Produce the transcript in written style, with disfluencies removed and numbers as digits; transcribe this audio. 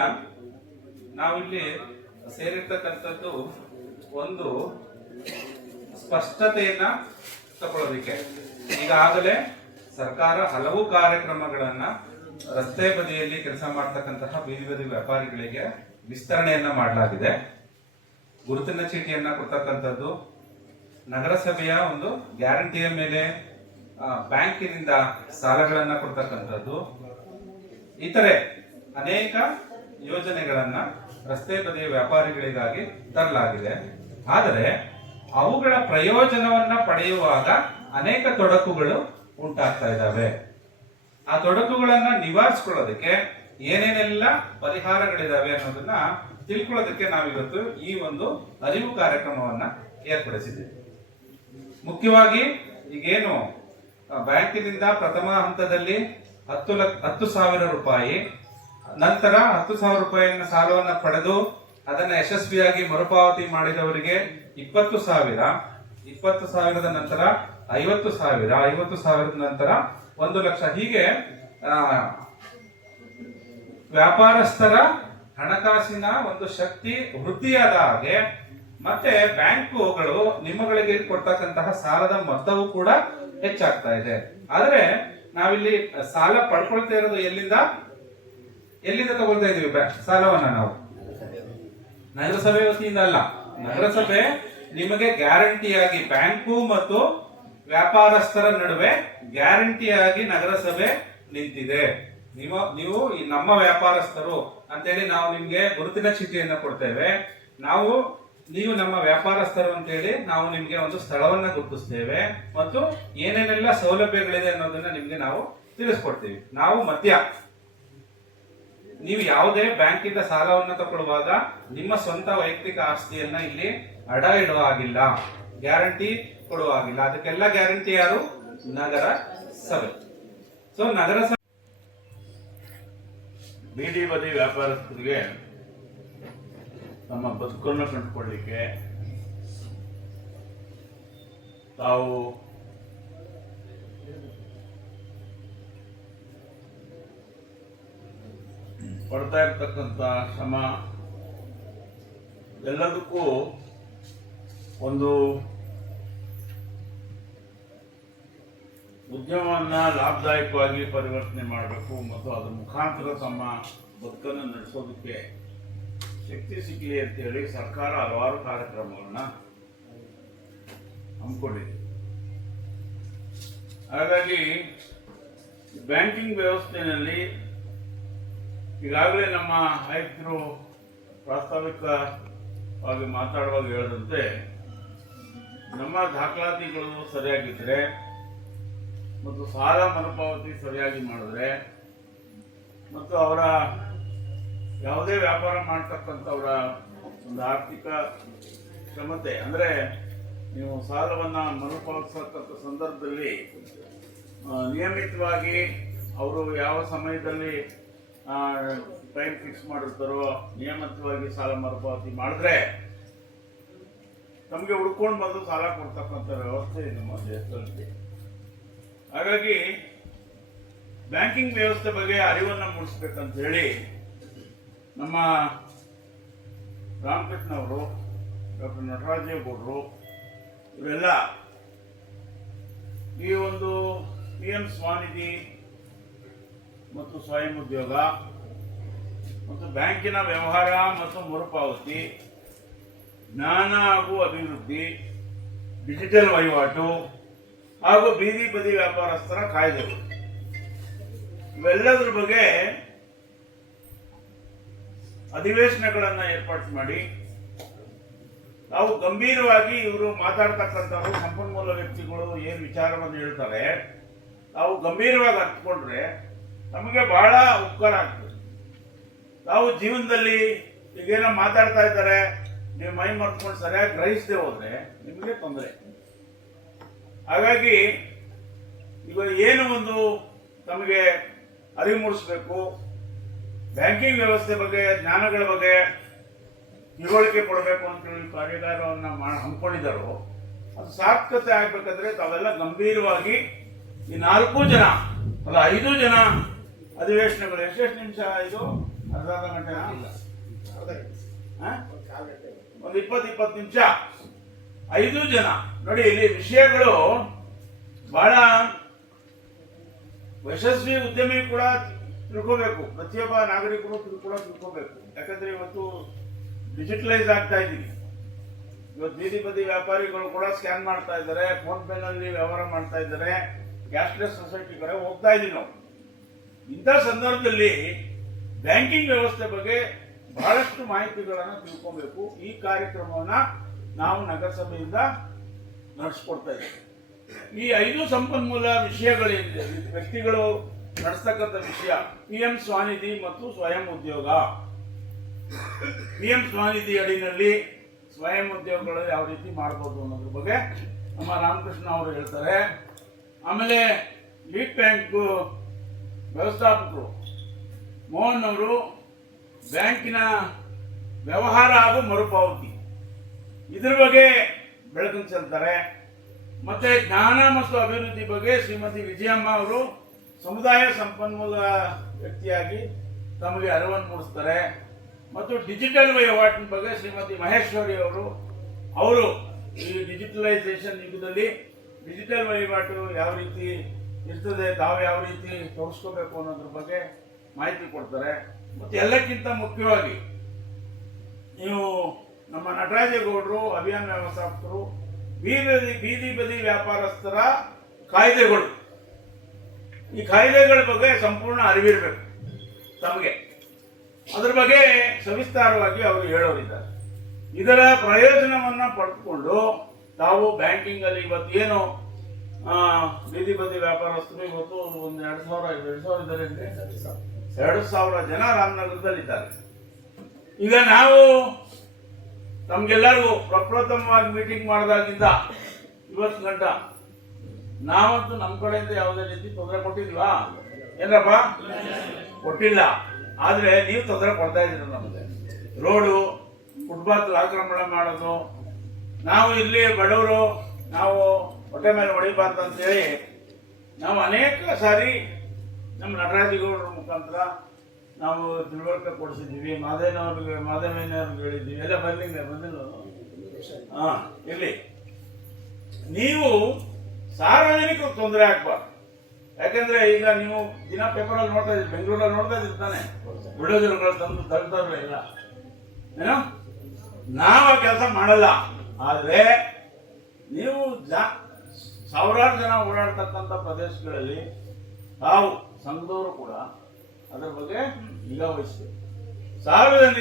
ದಿನ ನಾವಿಲ್ಲಿ ಸೇರಿರ್ತಕ್ಕಂಥದ್ದು ಒಂದು ಸ್ಪಷ್ಟತೆಯನ್ನ ತಗೊಳ್ಳೋದಿಕ್ಕೆ. ಈಗಾಗಲೇ ಸರ್ಕಾರ ಹಲವು ಕಾರ್ಯಕ್ರಮಗಳನ್ನ ರಸ್ತೆ ಬದಿಯಲ್ಲಿ ಕೆಲಸ ಮಾಡ್ತಕ್ಕಂತಹ ಬೀದಿ ಬದಿ ವ್ಯಾಪಾರಿಗಳಿಗೆ ವಿಸ್ತರಣೆಯನ್ನ ಮಾಡಲಾಗಿದೆ. ಗುರುತಿನ ಚೀಟಿಯನ್ನ ಕೊಡ್ತಕ್ಕಂಥದ್ದು, ನಗರಸಭೆಯ ಒಂದು ಗ್ಯಾರಂಟಿಯ ಮೇಲೆ ಬ್ಯಾಂಕಿನಿಂದ ಸಾಲಗಳನ್ನ ಕೊಡ್ತಕ್ಕಂಥದ್ದು, ಇತರೆ ಅನೇಕ ಯೋಜನೆಗಳನ್ನ ರಸ್ತೆ ಬದಿಯ ವ್ಯಾಪಾರಿಗಳಿಗಾಗಿ ತರಲಾಗಿದೆ. ಆದರೆ ಅವುಗಳ ಪ್ರಯೋಜನವನ್ನ ಪಡೆಯುವಾಗ ಅನೇಕ ತೊಡಕುಗಳು ಉಂಟಾಗ್ತಾ ಇದ್ದಾವೆ. ಆ ತೊಡಕುಗಳನ್ನ ನಿವಾರಿಸಿಕೊಳ್ಳೋದಕ್ಕೆ ಏನೇನೆಲ್ಲ ಪರಿಹಾರಗಳಿದಾವೆ ಅನ್ನೋದನ್ನ ತಿಳ್ಕೊಳ್ಳೋದಕ್ಕೆ ನಾವಿವತ್ತು ಈ ಒಂದು ಅರಿವು ಕಾರ್ಯಕ್ರಮವನ್ನ ಏರ್ಪಡಿಸಿದ್ದೀವಿ. ಮುಖ್ಯವಾಗಿ ಈಗೇನು ಬ್ಯಾಂಕಿನಿಂದ ಪ್ರಥಮ ಹಂತದಲ್ಲಿ 10,000 ರೂಪಾಯಿ, ನಂತರ 10,000 ರೂಪಾಯಿಯ ಸಾಲವನ್ನು ಪಡೆದು ಅದನ್ನ ಯಶಸ್ವಿಯಾಗಿ ಮರುಪಾವತಿ ಮಾಡಿದವರಿಗೆ 20,000, 20,000ದ ನಂತರ 50,000, 50,000ದ ನಂತರ 1,00,000, ಹೀಗೆ ವ್ಯಾಪಾರಸ್ಥರ ಹಣಕಾಸಿನ ಒಂದು ಶಕ್ತಿ ವೃದ್ಧಿಯಾದ ಹಾಗೆ ಮತ್ತೆ ಬ್ಯಾಂಕುಗಳು ನಿಮ್ಮಗಳಿಗೆ ಕೊಡ್ತಕ್ಕಂತಹ ಸಾಲದ ಮೊತ್ತವೂ ಕೂಡ ಹೆಚ್ಚಾಗ್ತಾ ಇದೆ. ಆದ್ರೆ ನಾವಿಲ್ಲಿ ಸಾಲ ಪಡ್ಕೊಳ್ತಾ ಇರೋದು ಎಲ್ಲಿಂದ ತಗೊಳ್ತಾ ಇದೀವಿ ಸಾಲವನ್ನ? ನಾವು ನಗರಸಭೆ ವತಿಯಿಂದ ಅಲ್ಲ. ನಗರಸಭೆ ನಿಮಗೆ ಗ್ಯಾರಂಟಿಯಾಗಿ, ಬ್ಯಾಂಕು ಮತ್ತು ವ್ಯಾಪಾರಸ್ಥರ ನಡುವೆ ಗ್ಯಾರಂಟಿಯಾಗಿ ನಗರಸಭೆ ನಿಂತಿದೆ. ನೀವು ನಮ್ಮ ವ್ಯಾಪಾರಸ್ಥರು ಅಂತೇಳಿ ನಾವು ನಿಮ್ಗೆ ಗುರುತಿನ ಚೀಟಿಯನ್ನ ಕೊಡ್ತೇವೆ. ನೀವು ನಮ್ಮ ವ್ಯಾಪಾರಸ್ಥರು ಅಂತೇಳಿ ನಾವು ನಿಮ್ಗೆ ಒಂದು ಸ್ಥಳವನ್ನ ಗುರುತಿಸ್ತೇವೆ ಮತ್ತು ಏನೇನೆಲ್ಲ ಸೌಲಭ್ಯಗಳಿದೆ ಅನ್ನೋದನ್ನ ನಿಮ್ಗೆ ನಾವು ತಿಳಿಸ್ಕೊಡ್ತೀವಿ. ನಾವು ಮಧ್ಯ, ನೀವು ಯಾವುದೇ ಬ್ಯಾಂಕಿಂದ ಸಾಲವನ್ನು ತಗೊಳ್ಳುವಾಗ ನಿಮ್ಮ ಸ್ವಂತ ವೈಯಕ್ತಿಕ ಆಸ್ತಿಯನ್ನ ಇಲ್ಲಿ ಅಡ ಇಡುವ ಹಾಗಿಲ್ಲ, ಗ್ಯಾರಂಟಿ ಕೊಡುವ ಹಾಗಿಲ್ಲ. ಅದಕ್ಕೆಲ್ಲ ಗ್ಯಾರಂಟಿ ಯಾರು? ನಗರ ಸಭೆ. ಸೊ ನಗರಸಭೆ ಬೀದಿ ಬದಿ ವ್ಯಾಪಾರಸ್ಥರಿಗೆ ತಮ್ಮ ಬದುಕನ್ನು ಕಂಡುಕೊಳ್ಳಲಿಕ್ಕೆ ತಾವು ಪಡ್ತಾ ಇರ್ತಕ್ಕಂಥ ಶ್ರಮ ಎಲ್ಲದಕ್ಕೂ ಒಂದು ಉದ್ಯಮವನ್ನ ಲಾಭದಾಯಕವಾಗಿ ಪರಿವರ್ತನೆ ಮಾಡಬೇಕು ಮತ್ತು ಅದರ ಮುಖಾಂತರ ತಮ್ಮ ಬದುಕನ್ನು ನಡೆಸೋದಕ್ಕೆ ಶಕ್ತಿ ಸಿಗಲಿ ಅಂತೇಳಿ ಸರ್ಕಾರ ಹಲವಾರು ಕಾರ್ಯಕ್ರಮಗಳನ್ನ ಹಮ್ಮಿಕೊಂಡಿದೆ. ಹಾಗಾಗಿ ಬ್ಯಾಂಕಿಂಗ್ ವ್ಯವಸ್ಥೆಯಲ್ಲಿ ಈಗಾಗಲೇ ನಮ್ಮ ಆಯುಕ್ತರು ಪ್ರಾಸ್ತಾವಿಕವಾಗಿ ಮಾತಾಡುವಾಗ ಹೇಳಿದಂತೆ ನಮ್ಮ ದಾಖಲಾತಿಗಳು ಸರಿಯಾಗಿದ್ದರೆ ಮತ್ತು ಸಾಲ ಮರುಪಾವತಿ ಸರಿಯಾಗಿ ಮಾಡಿದ್ರೆ ಮತ್ತು ಅವರ ಯಾವುದೇ ವ್ಯಾಪಾರ ಮಾಡ್ತಕ್ಕಂಥವರ ಒಂದು ಆರ್ಥಿಕ ಕ್ಷಮತೆ, ಅಂದರೆ ನೀವು ಸಾಲವನ್ನು ಮರುಪಾವತಿಸತಕ್ಕ ಸಂದರ್ಭದಲ್ಲಿ ನಿಯಮಿತವಾಗಿ ಅವರು ಯಾವ ಸಮಯದಲ್ಲಿ ಟೈಮ್ ಫಿಕ್ಸ್ ಮಾಡಿರ್ತಾರೋ ನಿಯಮಿತವಾಗಿ ಸಾಲ ಮರುಪಾವತಿ ಮಾಡಿದ್ರೆ ನಮಗೆ ಹುಡ್ಕೊಂಡು ಬಂದು ಸಾಲ ಕೊಡ್ತಕ್ಕಂಥ ವ್ಯವಸ್ಥೆ ನಮ್ಮ ದೇಶದಲ್ಲಿ. ಹಾಗಾಗಿ ಬ್ಯಾಂಕಿಂಗ್ ವ್ಯವಸ್ಥೆ ಬಗ್ಗೆ ಅರಿವನ್ನು ಮೂಡಿಸ್ಬೇಕಂತ ಹೇಳಿ ನಮ್ಮ ರಾಮಕೃಷ್ಣವರು, ಡಾಕ್ಟರ್ ನಟರಾಜೇಗೌಡರು ಇವರೆಲ್ಲ ಈ ಒಂದು PM ಸ್ವಾನಿಧಿ ಮತ್ತು ಸ್ವಯಂ ಉದ್ಯೋಗ ಮತ್ತು ಬ್ಯಾಂಕಿನ ವ್ಯವಹಾರ ಮತ್ತು ಮರುಪಾವತಿ, ಜ್ಞಾನ ಹಾಗೂ ಅಭಿವೃದ್ಧಿ, ಡಿಜಿಟಲ್ ವಹಿವಾಟು ಹಾಗೂ ಬೀದಿ ಬದಿ ವ್ಯಾಪಾರಸ್ಥರ ಕಾಯ್ದೆಗಳು, ಇವೆಲ್ಲದರ ಬಗ್ಗೆ ಅಧಿವೇಶನಗಳನ್ನು ಏರ್ಪಾಡು ಮಾಡಿ ನಾವು ಗಂಭೀರವಾಗಿ ಇವರು ಮಾತಾಡ್ತಕ್ಕಂಥವ್ರು ಸಂಪನ್ಮೂಲ ವ್ಯಕ್ತಿಗಳು ಏನು ವಿಚಾರವನ್ನು ಹೇಳ್ತಾರೆ ನಾವು ಗಂಭೀರವಾಗಿ ಅರ್ಥಕೊಂಡ್ರೆ ನಮಗೆ ಬಹಳ ಉಪಕಾರ ಆಗ್ತದೆ. ನಾವು ಜೀವನದಲ್ಲಿ ಈಗೇನೋ ಮಾತಾಡ್ತಾ ಇದ್ದಾರೆ, ನೀವು ಮೈ ಮರ್ತ್ಕೊಂಡು ಸರಿಯಾಗಿ ಗ್ರಹಿಸದೆ ಹೋದ್ರೆ ನಿಮಗೆ ತೊಂದರೆ. ಹಾಗಾಗಿ ಈಗ ಏನು ಒಂದು ತಮಗೆ ಅರಿವು ಮೂಡಿಸಬೇಕು, ಬ್ಯಾಂಕಿಂಗ್ ವ್ಯವಸ್ಥೆ ಬಗ್ಗೆ, ಜ್ಞಾನಗಳ ಬಗ್ಗೆ ತಿಳುವಳಿಕೆ ಕೊಡಬೇಕು ಅಂತೇಳಿ ಕಾರ್ಯಾಗಾರವನ್ನು ಹಮ್ಮಿಕೊಂಡಿದ್ದಾರೋ ಅದು ಸಾರ್ಥಕತೆ ಆಗ್ಬೇಕಂದ್ರೆ ತಾವೆಲ್ಲ ಗಂಭೀರವಾಗಿ ಈ 4 ಜನ ಅಲ್ಲ 5 ಜನ ಅಧಿವೇಶನಗಳು ಎಷ್ಟೆಷ್ಟು ನಿಮಿಷ ಇದು ಅರ್ಧ ಅರ್ಧ ಗಂಟೆನಾ ಒಂದು 20 ನಿಮಿಷ 5 ಜನ ನೋಡಿ. ಇಲ್ಲಿ ವಿಷಯಗಳು ಬಹಳ ಯಶಸ್ವಿ ಉದ್ಯಮಿ ಕೂಡ ತಿಳ್ಕೋಬೇಕು, ಪ್ರತಿಯೊಬ್ಬ ನಾಗರಿಕರು ತಿಳ್ಕೋಬೇಕು. ಯಾಕಂದ್ರೆ ಇವತ್ತು ಡಿಜಿಟಲೈಸ್ ಆಗ್ತಾ ಇದ್ದೀವಿ. ಇವತ್ತು ಬೀದಿ ಬದಿ ವ್ಯಾಪಾರಿಗಳು ಕೂಡ ಸ್ಕ್ಯಾನ್ ಮಾಡ್ತಾ ಇದ್ದಾರೆ, ಫೋನ್ ಪೇ ನಲ್ಲಿ ವ್ಯವಹಾರ ಮಾಡ್ತಾ ಇದ್ದಾರೆ, ಕ್ಯಾಶ್ಲೆಸ್ ಸೊಸೈಟಿ ಕಡೆ ಹೋಗ್ತಾ ಇದೀವಿ ನಾವು. ಇಂಥ ಸಂದರ್ಭದಲ್ಲಿ ಬ್ಯಾಂಕಿಂಗ್ ವ್ಯವಸ್ಥೆ ಬಗ್ಗೆ ಬಹಳಷ್ಟು ಮಾಹಿತಿಗಳನ್ನು ತಿಳ್ಕೊಬೇಕು. ಈ ಕಾರ್ಯಕ್ರಮವನ್ನ ನಾವು ನಗರಸಭೆಯಿಂದ ನಡೆಸ್ಕೊಡ್ತಾ ಇದ್ದೀವಿ. ಈ 5 ಸಂಪನ್ಮೂಲ ವಿಷಯಗಳೇನಿದೆ, ವ್ಯಕ್ತಿಗಳು ನಡೆಸ್ತಕ್ಕಂಥ ವಿಷಯ, PM ಸ್ವನಿಧಿ ಮತ್ತು ಸ್ವಯಂ ಉದ್ಯೋಗ. PM ಸ್ವನಿಧಿ ಅಡಿನಲ್ಲಿ ಸ್ವಯಂ ಉದ್ಯೋಗಗಳು ಯಾವ ರೀತಿ ಮಾಡ್ಬೋದು ಅನ್ನೋದ್ರ ಬಗ್ಗೆ ನಮ್ಮ ರಾಮಕೃಷ್ಣ ಅವರು ಹೇಳ್ತಾರೆ. ಆಮೇಲೆ ಲೀಡ್ ಬ್ಯಾಂಕ್ ವ್ಯವಸ್ಥಾಪಕರು ಮೋಹನ್ ಅವರು ಬ್ಯಾಂಕಿನ ವ್ಯವಹಾರ ಹಾಗೂ ಮರುಪಾವತಿ ಇದ್ರ ಬಗ್ಗೆ ಬೆಳಕನ್ನು ಚೆಲ್ತಾರೆ. ಮತ್ತೆ ಜ್ಞಾನ ಮತ್ತು ಅಭಿವೃದ್ಧಿ ಬಗ್ಗೆ ಶ್ರೀಮತಿ ವಿಜಯಮ್ಮ ಅವರು ಸಮುದಾಯ ಸಂಪನ್ಮೂಲ ವ್ಯಕ್ತಿಯಾಗಿ ತಮಗೆ ಅರಿವನ್ನು ಮೂಡಿಸ್ತಾರೆ. ಮತ್ತು ಡಿಜಿಟಲ್ ವಹಿವಾಟಿನ ಬಗ್ಗೆ ಶ್ರೀಮತಿ ಮಹೇಶ್ವರಿ ಅವರು ಈ ಡಿಜಿಟಲೈಸೇಷನ್ ಯುಗದಲ್ಲಿ ಡಿಜಿಟಲ್ ವಹಿವಾಟು ಯಾವ ರೀತಿ ಇರ್ತದೆ, ತಾವು ಯಾವ ರೀತಿ ತೋರಿಸ್ಕೋಬೇಕು ಅನ್ನೋದ್ರ ಬಗ್ಗೆ ಮಾಹಿತಿ ಕೊಡ್ತಾರೆ. ಮತ್ತು ಎಲ್ಲಕ್ಕಿಂತ ಮುಖ್ಯವಾಗಿ ನೀವು ನಮ್ಮ ನಟರಾಜೇಗೌಡರು ಅಭಿಯಾನ ವ್ಯವಸ್ಥಾಪಕರು ಬೀದಿ ಬದಿ ವ್ಯಾಪಾರಸ್ಥರ ಕಾಯ್ದೆಗಳು, ಈ ಕಾಯ್ದೆಗಳ ಬಗ್ಗೆ ಸಂಪೂರ್ಣ ಅರಿವಿರಬೇಕು ತಮಗೆ. ಅದರ ಬಗ್ಗೆ ಸವಿಸ್ತಾರವಾಗಿ ಅವರು ಹೇಳೋರಿದ್ದಾರೆ. ಇದರ ಪ್ರಯೋಜನವನ್ನ ಪಡೆದುಕೊಂಡು ತಾವು ಬ್ಯಾಂಕಿಂಗ್ ಅಲ್ಲಿ ಇವತ್ತು ಏನು ಬೀದಿ ಬದಿ ವ್ಯಾಪಾರಸ್ಥರು ಇವತ್ತು ಒಂದು 2,000 ಜನ ರಾಮನಗರದಲ್ಲಿದ್ದಾರೆ. ಈಗ ನಾವು ತಮ್ಗೆಲ್ಲರಿಗೂ ಪ್ರಪ್ರಥಮವಾಗಿ ಮೀಟಿಂಗ್ ಮಾಡಿದಾಗಿಂದ ಇವತ್ತು ಗಂಟ ನಾವಂತೂ ನಮ್ಮ ಕಡೆಯಿಂದ ಯಾವುದೇ ರೀತಿ ತೊಂದರೆ ಕೊಟ್ಟಿಲ್ವಾ? ಏನಪ್ಪ ಕೊಟ್ಟಿಲ್ಲ. ಆದ್ರೆ ನೀವು ತೊಂದರೆ ಕೊಡ್ತಾ ಇದ್ದೀರ ನಮಗೆ. ರೋಡು ಫುಟ್ಪಾತ್ ಆಕ್ರಮಣ ಮಾಡೋದು, ನಾವು ಇಲ್ಲಿ ಬಡವರು ನಾವು ಹೊಟ್ಟೆ ಮೇಲೆ ಹೊಡಿಬಾರ್ದು ಅಂತೇಳಿ ನಾವು ಅನೇಕ ಸಾರಿ ನಮ್ಮ ನಟರಾಜೇಗೌಡರ ಮುಖಾಂತರ ನಾವು ತಿಳುವಳಿಕೆ ಕೊಡಿಸಿದ್ದೀವಿ. ಮಾದೇವಯ್ಯನವ್ರಿಗೆ ಹೇಳಿದ್ದೀವಿ. ಎಲ್ಲ ಬಂದಿಲ್ಲ ಇರ್ಲಿ. ನೀವು ಸಾರ್ವಜನಿಕರು ತೊಂದರೆ ಆಗ್ಬಾರ್ದು. ಯಾಕಂದ್ರೆ ಈಗ ನೀವು ದಿನ ಪೇಪರಲ್ಲಿ ನೋಡ್ತಾ ಇದ್ದೀರಿ, ಬೆಂಗಳೂರಲ್ಲಿ ನೋಡ್ತಾ ಇದ್ದೀರಿ ತಾನೆ, ಬುಲ್ಡೋಜರ್ಗಳು ತಂದು ತಳ್ತಾರಲ್ಲ ಇಲ್ಲ ಏನೋ. ನಾವು ಆ ಕೆಲಸ ಮಾಡಲ್ಲ. ಆದ್ರೆ ನೀವು ಸಾವಿರಾರು ಜನ ಓಡಾಡ್ತಕ್ಕಂಥ ಪ್ರದೇಶಗಳಲ್ಲಿ ತಾವು ಸಂಘದವರು ಕೂಡ ಅದರ ಬಗ್ಗೆ ನಿಗಾ ವಹಿಸಬೇಕು. ಸಾರ್ವಜನಿಕ